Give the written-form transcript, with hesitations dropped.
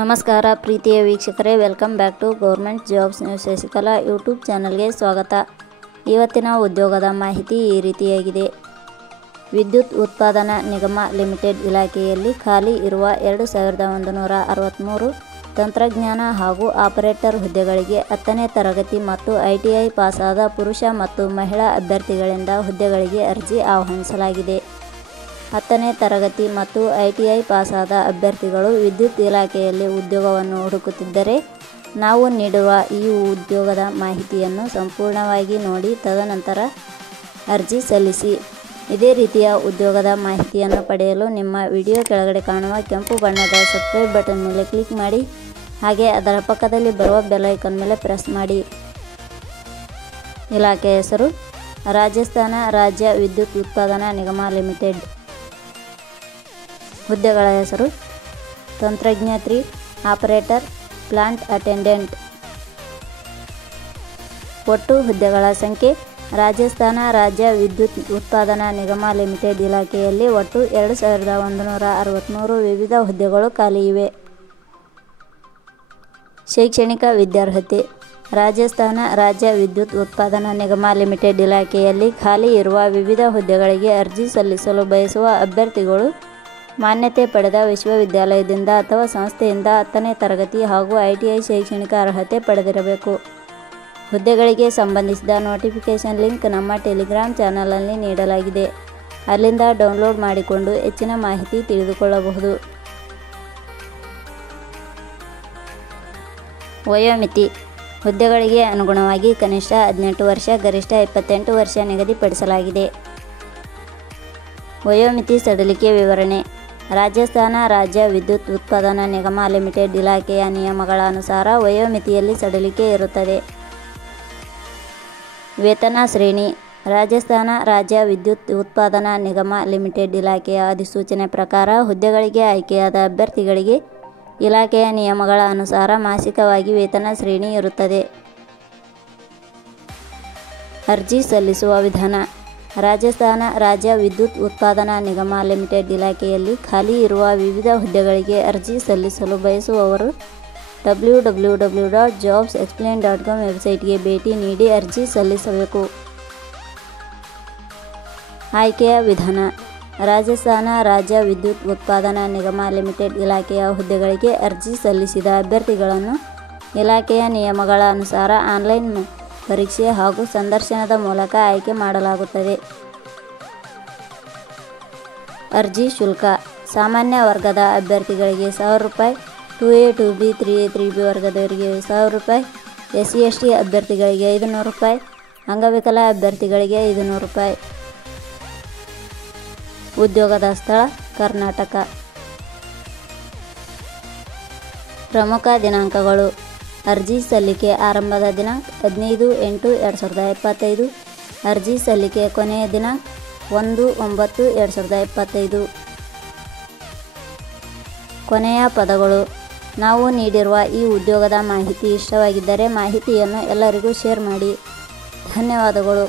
ನಮಸ್ಕಾರ ಪ್ರೀತಿಯ ವೀಕ್ಷಕರೇ, welcome back to government jobs news Shashikala YouTube ಚಾನಲ್ಗೆ ಸ್ವಾಗತ. ಇವತ್ತಿನ ಉದ್ಯೋಗದ ಮಾಹಿತಿ ಈ ರೀತಿಯಾಗಿದೆ. ವಿದ್ಯುತ್ ಉತ್ಪಾದನಾ ನಿಗಮ ಲಿಮಿಟೆಡ್ ಇಲಾಖೆಯಲ್ಲಿ ಖಾಲಿ ಇರುವ 2163 ತಂತ್ರಜ್ಞಾನ ಹಾಗೂ ಆಪರೇಟರ್ ಹುದ್ದೆಗಳಿಗೆ 10ನೇ ತರಗತಿ ಮತ್ತು ITI ಪಾಸಾದ ಪುರುಷ ಮತ್ತು ಮಹಿಳಾ ಅಭ್ಯರ್ಥಿಗಳಿಂದ ಹುದ್ದೆಗಳಿಗೆ ಅರ್ಜಿ ಆಹ್ವಾನಿಸಲಾಗಿದೆ. 10ನೇ ತರಗತಿ ಮತ್ತು ITI ಪಾಸಾದ ಅಭ್ಯರ್ಥಿಗಳು ವಿದ್ಯುತ್ ಇಲಾಖೆಯಲ್ಲಿ ಉದ್ಯೋಗವನ್ನು ಹುಡುಕುತ್ತಿದ್ದರೆ ನಾವು ನೀಡುವ ಈ ಉದ್ಯೋಗದ ಮಾಹಿತಿಯನ್ನು ಸಂಪೂರ್ಣವಾಗಿ ನೋಡಿ ತದನಂತರ ಅರ್ಜಿ ಸಲ್ಲಿಸಿ. ಇದೇ ರೀತಿಯ ಉದ್ಯೋಗದ ಮಾಹಿತಿಯನ್ನು ಪಡೆಯಲು ನಿಮ್ಮ ವಿಡಿಯೋ ಕೆಳಗಡೆ ಕಾಣುವ ಕೆಂಪು ಬಣ್ಣದ ಸಬ್ಸ್ಕ್ರೈಬ್ ಬಟನ್ ಮೇಲೆ ಕ್ಲಿಕ್ ಮಾಡಿ, ಹಾಗೆ ಅದರ ಪಕ್ಕದಲ್ಲಿ ಬರುವ ಬೆಲ್ ಐಕಾನ್ ಮೇಲೆ ಪ್ರೆಸ್ ಮಾಡಿ. ಇಲಾಖೆ ಹೆಸರು ರಾಜಸ್ಥಾನ ರಾಜ್ಯ ವಿದ್ಯುತ್ ಉತ್ಪಾದನಾ ನಿಗಮ ಲಿಮಿಟೆಡ್. ಹುದ್ದೆಗಳ ಹೆಸರು ತಂತ್ರಜ್ಞ 3, ಆಪರೇಟರ್, ಪ್ಲಾಂಟ್ ಅಟೆಂಡೆಂಟ್. ಒಟ್ಟು ಹುದ್ದೆಗಳ ಸಂಖ್ಯೆ ರಾಜಸ್ಥಾನ ರಾಜ್ಯ ವಿದ್ಯುತ್ ಉತ್ಪಾದನಾ ನಿಗಮ ಲಿಮಿಟೆಡ್ ಇಲಾಖೆಯಲ್ಲಿ ಒಟ್ಟು 2163 ವಿವಿಧ ಹುದ್ದೆಗಳು ಖಾಲಿ ಇವೆ. ಶೈಕ್ಷಣಿಕ ವಿದ್ಯಾರ್ಹತೆ ರಾಜಸ್ಥಾನ ರಾಜ್ಯ ವಿದ್ಯುತ್ ಉತ್ಪಾದನಾ ನಿಗಮ ಲಿಮಿಟೆಡ್ ಇಲಾಖೆಯಲ್ಲಿ ಖಾಲಿ ಇರುವ ವಿವಿಧ ಹುದ್ದೆಗಳಿಗೆ ಅರ್ಜಿ ಸಲ್ಲಿಸಲು ಬಯಸುವ ಅಭ್ಯರ್ಥಿಗಳು ಮಾನ್ಯತೆ ಪಡೆದ ವಿಶ್ವವಿದ್ಯಾಲಯದಿಂದ ಅಥವಾ ಸಂಸ್ಥೆಯಿಂದ 10ನೇ ತರಗತಿ ಹಾಗೂ ITI ಶೈಕ್ಷಣಿಕ ಅರ್ಹತೆ ಪಡೆದಿರಬೇಕು. ಹುದ್ದೆಗಳಿಗೆ ಸಂಬಂಧಿಸಿದ ನೋಟಿಫಿಕೇಷನ್ ಲಿಂಕ್ ನಮ್ಮ ಟೆಲಿಗ್ರಾಮ್ ಚಾನಲಲ್ಲಿ ನೀಡಲಾಗಿದೆ. ಅಲ್ಲಿಂದ ಡೌನ್ಲೋಡ್ ಮಾಡಿಕೊಂಡು ಹೆಚ್ಚಿನ ಮಾಹಿತಿ ತಿಳಿದುಕೊಳ್ಳಬಹುದು. ವಯೋಮಿತಿ ಹುದ್ದೆಗಳಿಗೆ ಅನುಗುಣವಾಗಿ ಕನಿಷ್ಠ 18 ವರ್ಷ, ಗರಿಷ್ಠ 28 ವರ್ಷ ನಿಗದಿಪಡಿಸಲಾಗಿದೆ. ವಯೋಮಿತಿ ಸಡಿಲಿಕೆ ವಿವರಣೆ ರಾಜಸ್ಥಾನ ರಾಜ್ಯ ವಿದ್ಯುತ್ ಉತ್ಪಾದನಾ ನಿಗಮ ಲಿಮಿಟೆಡ್ ಇಲಾಖೆಯ ನಿಯಮಗಳ ಅನುಸಾರ ವಯೋಮಿತಿಯಲ್ಲಿ ಸಡಿಲಿಕೆ ಇರುತ್ತದೆ. ವೇತನ ಶ್ರೇಣಿ ರಾಜಸ್ಥಾನ ರಾಜ್ಯ ವಿದ್ಯುತ್ ಉತ್ಪಾದನಾ ನಿಗಮ ಲಿಮಿಟೆಡ್ ಇಲಾಖೆಯ ಅಧಿಸೂಚನೆ ಪ್ರಕಾರ ಹುದ್ದೆಗಳಿಗೆ ಆಯ್ಕೆಯಾದ ಅಭ್ಯರ್ಥಿಗಳಿಗೆ ಇಲಾಖೆಯ ನಿಯಮಗಳ ಅನುಸಾರ ಮಾಸಿಕವಾಗಿ ವೇತನ ಶ್ರೇಣಿ ಇರುತ್ತದೆ. ಅರ್ಜಿ ಸಲ್ಲಿಸುವ ವಿಧಾನ ರಾಜಸ್ಥಾನ ರಾಜ್ಯ ವಿದ್ಯುತ್ ಉತ್ಪಾದನಾ ನಿಗಮ ಲಿಮಿಟೆಡ್ ಇಲಾಖೆಯಲ್ಲಿ ಖಾಲಿ ಇರುವ ವಿವಿಧ ಹುದ್ದೆಗಳಿಗೆ ಅರ್ಜಿ ಸಲ್ಲಿಸಲು ಬಯಸುವವರು www.jobsexplain.com ವೆಬ್ಸೈಟ್ಗೆ ಭೇಟಿ ನೀಡಿ ಅರ್ಜಿ ಸಲ್ಲಿಸಬೇಕು. ಆಯ್ಕೆಯ ವಿಧಾನ ರಾಜಸ್ಥಾನ ರಾಜ್ಯ ವಿದ್ಯುತ್ ಉತ್ಪಾದನಾ ನಿಗಮ ಲಿಮಿಟೆಡ್ ಇಲಾಖೆಯ ಹುದ್ದೆಗಳಿಗೆ ಅರ್ಜಿ ಸಲ್ಲಿಸಿದ ಅಭ್ಯರ್ಥಿಗಳನ್ನು ಇಲಾಖೆಯ ನಿಯಮಗಳ ಅನುಸಾರ ಆನ್ಲೈನ್ ಪರೀಕ್ಷೆ ಹಾಗೂ ಸಂದರ್ಶನದ ಮೂಲಕ ಆಯ್ಕೆ ಮಾಡಲಾಗುತ್ತದೆ. ಅರ್ಜಿ ಶುಲ್ಕ ಸಾಮಾನ್ಯ ವರ್ಗದ ಅಭ್ಯರ್ಥಿಗಳಿಗೆ 1000 ರೂಪಾಯಿ, 2A 2B 3A 3B ವರ್ಗದವರಿಗೆ 1000 ರೂಪಾಯಿ, SC/ST ಅಭ್ಯರ್ಥಿಗಳಿಗೆ 500 ರೂಪಾಯಿ, ಅಂಗವಿಕಲ ಅಭ್ಯರ್ಥಿಗಳಿಗೆ 500 ರೂಪಾಯಿ. ಉದ್ಯೋಗದ ಸ್ಥಳ ಕರ್ನಾಟಕ. ಪ್ರಮುಖ ದಿನಾಂಕಗಳು ಅರ್ಜಿ ಸಲ್ಲಿಕೆ ಆರಂಭದ ದಿನಾಂಕ 15/8/2025. ಅರ್ಜಿ ಸಲ್ಲಿಕೆ ಕೊನೆಯ ದಿನಾಂಕ 1/9/2025. ಕೊನೆಯ ಪದಗಳು ನಾವು ನೀಡಿರುವ ಈ ಉದ್ಯೋಗದ ಮಾಹಿತಿ ಇಷ್ಟವಾಗಿದ್ದರೆ ಮಾಹಿತಿಯನ್ನು ಎಲ್ಲರಿಗೂ ಶೇರ್ ಮಾಡಿ. ಧನ್ಯವಾದಗಳು.